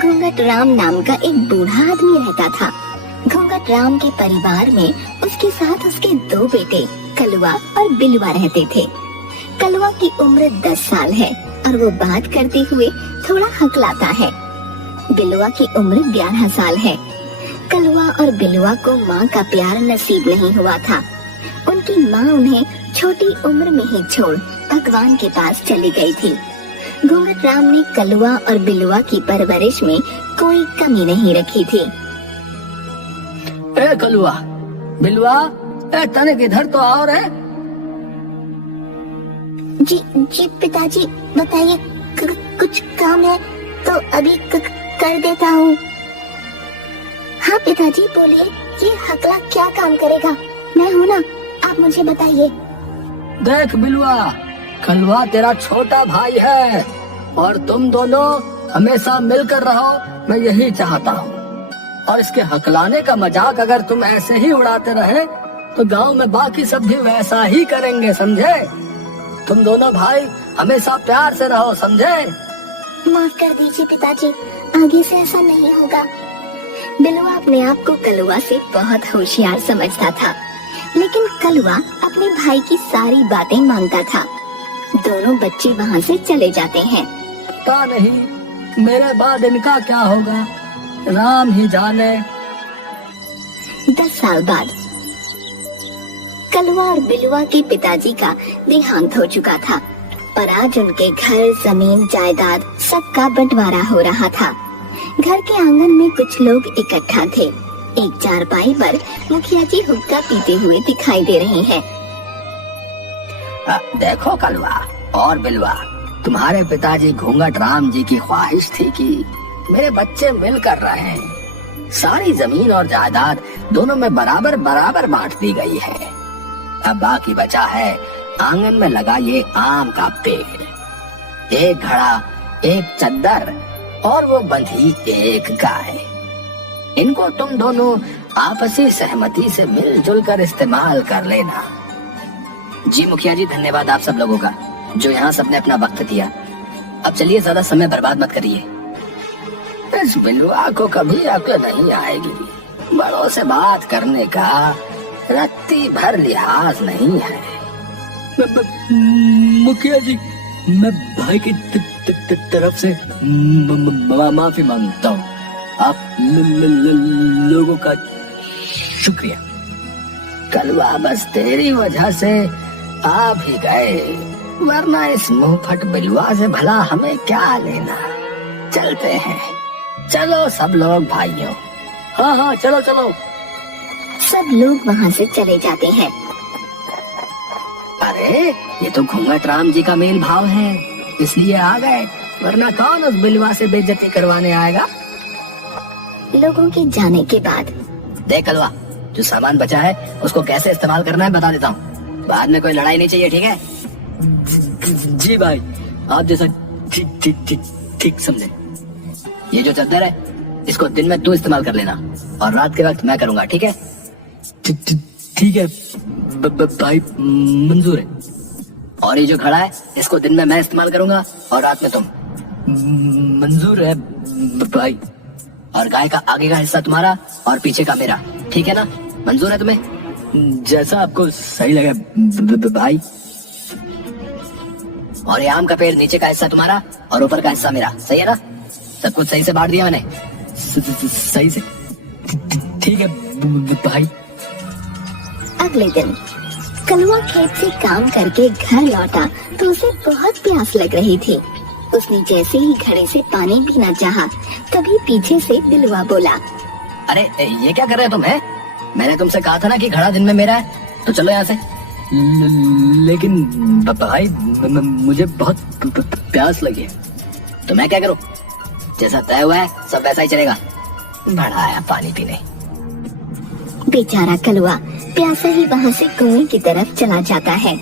घूंघट राम नाम का एक बूढ़ा आदमी रहता था। घूंघट राम के परिवार में उसके साथ उसके 2 बेटे कलवा और बिलवा रहते थे। कलवा की उम्र 10 साल है और वो बात करते हुए थोड़ा हकलाता है। बिलवा की उम्र 11 साल है। कलवा और बिलवा को माँ का प्यार नसीब नहीं हुआ था। उनकी माँ उन्हें छोटी उम्र में ही छोड़ भगवान के पास चली गई थी। घूंघट राम ने कलवा और बिलवा की परवरिश में कोई कमी नहीं रखी थी। ए कलवा, बिलवा, तने किधर तो आओ रे। जी पिताजी बताइए, कुछ काम है तो अभी कर देता हूँ। हाँ पिताजी बोलिए, ये हकला क्या काम करेगा? मैं हूँ ना, आप मुझे बताइए। देख बिलवा, कलवा तेरा छोटा भाई है और तुम दोनों हमेशा मिलकर रहो, मैं यही चाहता हूँ। और इसके हकलाने का मजाक अगर तुम ऐसे ही उड़ाते रहे तो गांव में बाकी सब भी वैसा ही करेंगे, समझे? तुम दोनों भाई हमेशा प्यार से रहो, समझे? माफ कर दीजिए पिताजी, आगे से ऐसा नहीं होगा। बिलवा अपने आप को कलवा से बहुत होशियार समझता था, लेकिन कलवा अपने भाई की सारी बातें मानता था। दोनों बच्चे वहाँ से चले जाते हैं। पता नहीं मेरे बाद इनका क्या होगा, राम ही जाने। 10 साल बाद कलवा और बिलवा के पिताजी का देहांत हो चुका था और आज उनके घर, जमीन, जायदाद सबका बंटवारा हो रहा था। घर के आंगन में कुछ लोग इकट्ठा थे। एक चारपाई पर मुखिया जी हुक्का पीते हुए दिखाई दे रहे हैं। देखो कलवा और बिलवा, तुम्हारे पिताजी घूंघट राम जी की ख्वाहिश थी कि मेरे बच्चे मिलकर रहें। सारी जमीन और जायदाद दोनों में बराबर बराबर बांट दी गई है। अब बाकी बचा है आंगन में लगा ये आम का पेड़, एक घड़ा, एक चद्दर और वो बंधी एक गाय। इनको तुम दोनों आपसी सहमति से मिलजुल कर इस्तेमाल कर लेना। जी मुखिया जी, धन्यवाद आप सब लोगों का जो यहाँ सबने अपना वक्त दिया। अब चलिए, ज्यादा समय बर्बाद मत करिए। इस बिलवा को कभी अक्ल नहीं आएगी। बड़ों से बात करने का रत्ती भर लिहाज नहीं है। मुखिया जी, मैं भाई की तरफ से माफी मांगता हूँ। आप लोगों का शुक्रिया। कलवा बस तेरी वजह से आ भी गए, वरना इस मुंहफट बिलवा से भला हमें क्या लेना। चलते हैं, चलो सब लोग भाइयों। हाँ हाँ, चलो चलो। सब लोग वहाँ से चले जाते हैं। अरे ये तो घूंघट राम जी का मेल भाव है, इसलिए आ गए, वरना कौन उस बिलवा से बेइज्जती करवाने आएगा। लोगों के जाने के बाद देख कलवा, जो सामान बचा है उसको कैसे इस्तेमाल करना है बता देता हूँ। बाद में कोई लड़ाई नहीं चाहिए, ठीक है? जी भाई, आप जैसा ठीक समझे। ये जो चद्दर है इसको दिन में तू इस्तेमाल कर लेना और रात के वक्त मैं करूंगा, ठीक है? ठीक है भाई, मंजूर है। और ये जो घड़ा है इसको दिन में मैं इस्तेमाल करूंगा और रात में तुम। मंजूर है भाई। और गाय का आगे का हिस्सा तुम्हारा और पीछे का मेरा, ठीक है ना? मंजूर है तुम्हें? जैसा आपको सही लगे भाई। और ये आम का पेड़, नीचे का हिस्सा तुम्हारा और ऊपर का हिस्सा मेरा, सही है ना? सब कुछ सही से बांट दिया मैंने? सही से, ठीक है भाई। अगले दिन कलवा खेत से काम करके घर लौटा तो उसे बहुत प्यास लग रही थी। उसने जैसे ही घड़े से पानी पीना चाहा, तभी पीछे से बिलवा बोला, अरे ये क्या कर रहे हो तुम? है, मैंने तुमसे कहा था ना कि घड़ा दिन में मेरा है, तो चलो यहाँ से। लेकिन भाई मुझे बहुत प्यास लगी है। तो मैं क्या करूँ? जैसा तय हुआ है सब वैसा ही चलेगा। बड़ा आया पानी पीने। बेचारा कलवा प्यासा ही वहाँ से कुएं की तरफ चला जाता है।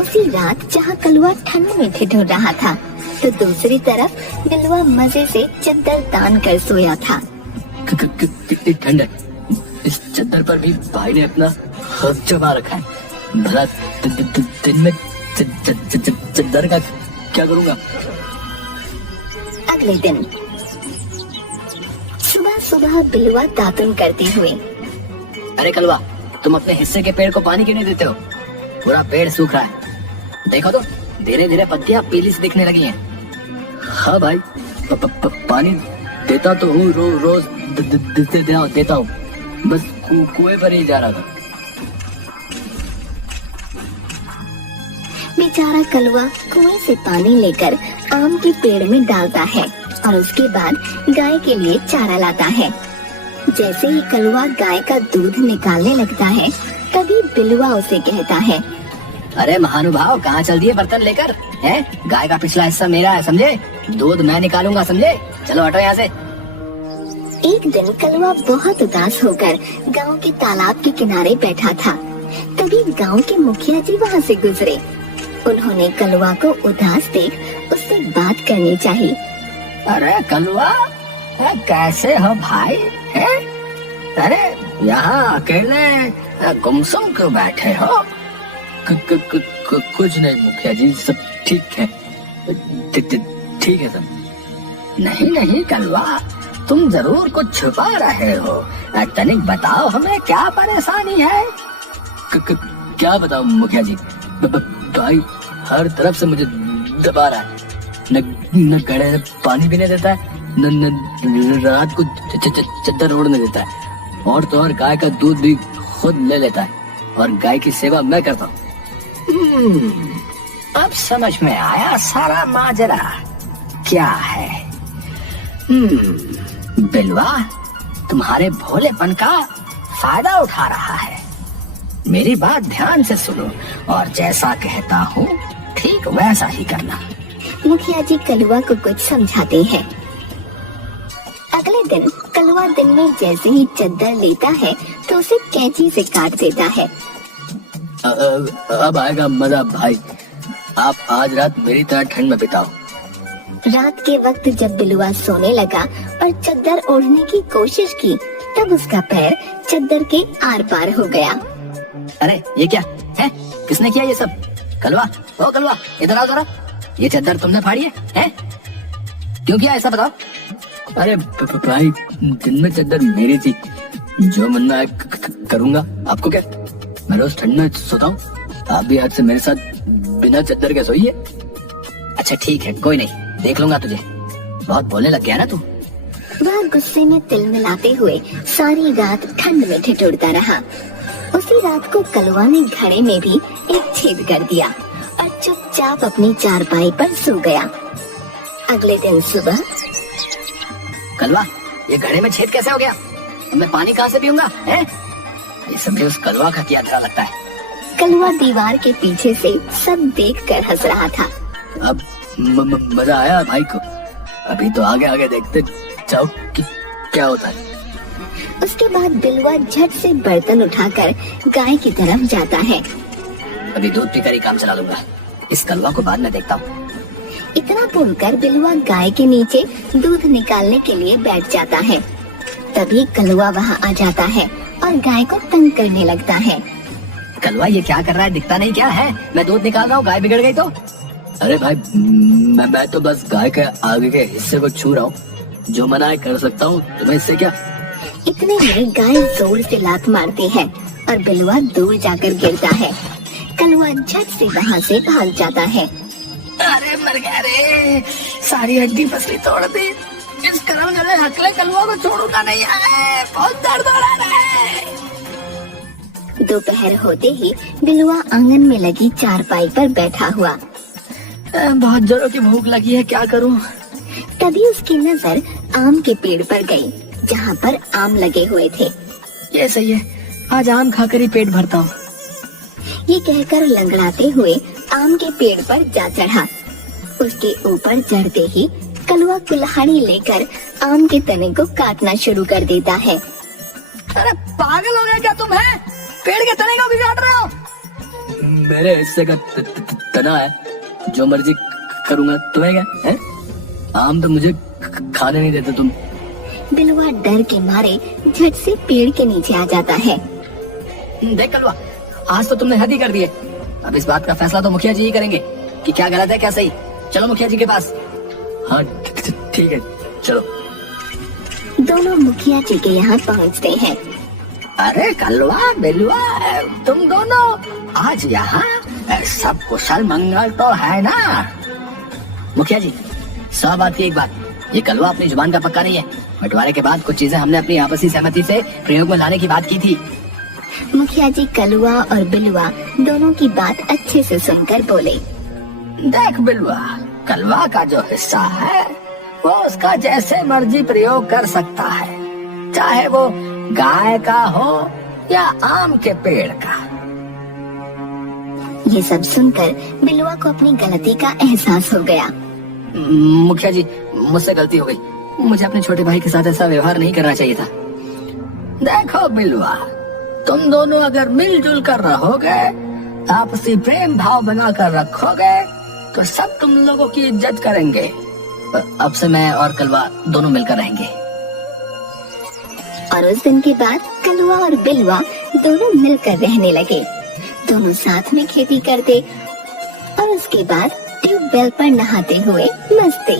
उसी रात जहाँ कलवा ठंड में ठिठुर रहा था, तो दूसरी तरफ बिलवा मजे से चद्दर तान कर सोया था। कितनी ठंड है, इस चद्दर पर भी भाई ने अपना हाथ जमा रखा है। भला दिन में चद्दर का क्या करूँगा? अगले दिन सुबह बिलुआ दातुन करते हुए। अरे कलवा, तुम अपने हिस्से के पेड़ को पानी क्यों नहीं देते हो? पूरा पेड़ सूख रहा है। देखो तो धीरे धीरे पत्तियां पीली सी दिखने लगी हैं। हाँ भाई, पानी देता तो हूँ, रोज देता हूँ, बस कुएं पर ही जा रहा था। बेचारा कलवा कुएं से पानी लेकर आम के पेड़ में डालता है और उसके बाद गाय के लिए चारा लाता है। जैसे ही कलवा गाय का दूध निकालने लगता है, तभी बिलुआ उसे कहता है, अरे महानुभाव, कहाँ चल दिए बर्तन लेकर? हैं? गाय का पिछला हिस्सा मेरा है, समझे? दूध मैं निकालूंगा, समझे? चलो हटो यहाँ से। एक दिन कलवा बहुत उदास होकर गांव के तालाब के किनारे बैठा था। तभी गांव के मुखिया जी वहां से गुजरे। उन्होंने कलवा को उदास देख उससे बात करनी चाहिए। अरे कलवा, कैसे हो भाई? है? अरे यहाँ अकेले गुमसुम क्यों बैठे हो? कुछ नहीं मुखिया जी, सब ठीक है। ठीक है सब। नहीं कलवा, तुम जरूर कुछ छुपा रहे हो। तनिक बताओ हमें, क्या परेशानी है? क्या बताओ मुखिया जी? भाई हर तरफ से मुझे दबा रहा है। न गड़े से पानी पीने देता है, न रात को चद्दर ओढ़ने देता है, और तो और गाय का दूध भी खुद ले लेता है, और गाय की सेवा मैं करता हूँ। अब समझ में आया सारा माजरा क्या है। बिलवा तुम्हारे भोलेपन का फायदा उठा रहा है। मेरी बात ध्यान से सुनो और जैसा कहता हूँ ठीक वैसा ही करना। मुखिया जी कलवा को कुछ समझाते हैं। अगले दिन कलवा दिन में जैसे ही चद्दर लेता है तो उसे कैंची से काट देता है। अब आएगा मजा भाई, आप आज रात मेरी तरह ठंड में बिताओ। रात के वक्त जब बिलुआ सोने लगा और चद्दर ओढ़ने की कोशिश की, तब उसका पैर चद्दर के आर पार हो गया। अरे ये क्या है? किसने किया ये सब? कलवा, ओ कलवा, इधर आओ जरा। ये चद्दर तुमने फाड़ी है? क्यों किया ऐसा बताओ? अरे भाई, दिन में चद्दर मेरी थी, जो मन में आए करूंगा। आपको क्या, मैं रोज ठंड में सोता हूँ, आप भी आज से मेरे साथ बिना चद्दर के सोइए। अच्छा ठीक है, कोई नहीं, देख लूंगा तुझे। बहुत बोलने लग गया ना तू। वह गुस्से में तिल मिलाते हुए सारी रात ठंड में ठिठुरता रहा। उसी रात को कलवा ने घड़े में भी एक छेद कर दिया और चुपचाप अपनी चारपाई पर सो गया। अगले दिन सुबह, कलवा, ये घड़े में छेद कैसे हो गया? मैं पानी कहाँ से पीऊंगा? है? ये सब भी उस कलवा का किया धरा लगता है। कलवा दीवार के पीछे से सब देखकर हंस रहा था। अब मजा आया भाई को। अभी तो आगे आगे देखते जाओ कि क्या होता है। उसके बाद बिलुआ झट से बर्तन उठाकर गाय की तरफ जाता है। अभी दूध पीकर ही काम चला लूंगा, इस कलवा को बाद में देखता हूँ। इतना बोलकर बिलुआ गाय के नीचे दूध निकालने के लिए बैठ जाता है। तभी कलवा वहाँ आ जाता है और गाय को तंग करने लगता है। कलवा ये क्या कर रहा है? दिखता नहीं क्या है? मैं दूध निकाल रहा हूँ, गाय बिगड़ गई तो? अरे भाई, मैं तो बस गाय के आगे के हिस्से को छू रहा हूँ, जो मना है कर सकता हूँ, तुम्हें इससे क्या? इतने में गाय जोर से लात मारती है और बिलुआ दूर जाकर गिरता है। कलवा झट से वहाँ से भाग जाता है। अरे मर गया रे, सारी हड्डी पसली तोड़ दी। इस करम जले हकले कलवा को छोड़ूंगा नहीं है, बहुत दर्द हो रहा है। दोपहर होते ही बिलुआ आंगन में लगी चारपाई पर बैठा हुआ। बहुत जोरों की भूख लगी है, क्या करूं? तभी उसकी नजर आम के पेड़ पर गई, जहाँ पर आम लगे हुए थे। ये सही है, आज आम खाकर ही पेट भरता हूँ। ये कहकर लंगड़ाते हुए आम के पेड़ पर जा चढ़ा। उसके ऊपर चढ़ते ही कलवा कुल्हाड़ी लेकर आम के तने को काटना शुरू कर देता है। अरे पागल हो गया क्या तुम? है पेड़ के तने को भी काट रहे हो? मेरे हिस्से का तना है, जो मर्जी करूंगा, तुम्हें क्या है? आम तो मुझे खाने नहीं देते तुम। बिलुआ डर के मारे झट से पेड़ के नीचे आ जाता है। देख कलवा, आज तो तुमने हद ही कर दी है। अब इस बात का फैसला तो मुखिया जी ही करेंगे कि क्या गलत है क्या सही। चलो मुखिया जी के पास। हाँ ठीक है, चलो। दोनों मुखिया जी के यहाँ पहुँचते हैं। अरे कलवा बिलवा, तुम दोनों आज यहाँ, सब कुशल मंगल तो है ना? मुखिया जी, सब बात की एक बात, ये कलवा अपनी जुबान का पक्का नहीं है। बंटवारे के बाद कुछ चीजें हमने अपनी आपसी सहमति से प्रयोग में लाने की बात की थी। मुखिया जी कलवा और बिलवा दोनों की बात अच्छे से सुनकर बोले, देख बिलवा, कलवा का जो हिस्सा है वो उसका जैसे मर्जी प्रयोग कर सकता है, चाहे वो गाय का हो या आम के पेड़ का। ये सब सुनकर बिलवा को अपनी गलती का एहसास हो गया। मुखिया जी, मुझसे गलती हो गई, मुझे अपने छोटे भाई के साथ ऐसा व्यवहार नहीं करना चाहिए था। देखो बिलवा, तुम दोनों अगर मिलजुल कर रहोगे, आपसी प्रेम भाव बनाकर रखोगे, तो सब तुम लोगों की इज्जत करेंगे। अब से मैं और कलवा दोनों मिलकर रहेंगे। और उस दिन के बाद कलवा और बिलवा दोनों मिलकर रहने लगे। दोनों साथ में खेती करते और उसके बाद ट्यूबवेल पर नहाते हुए मस्ती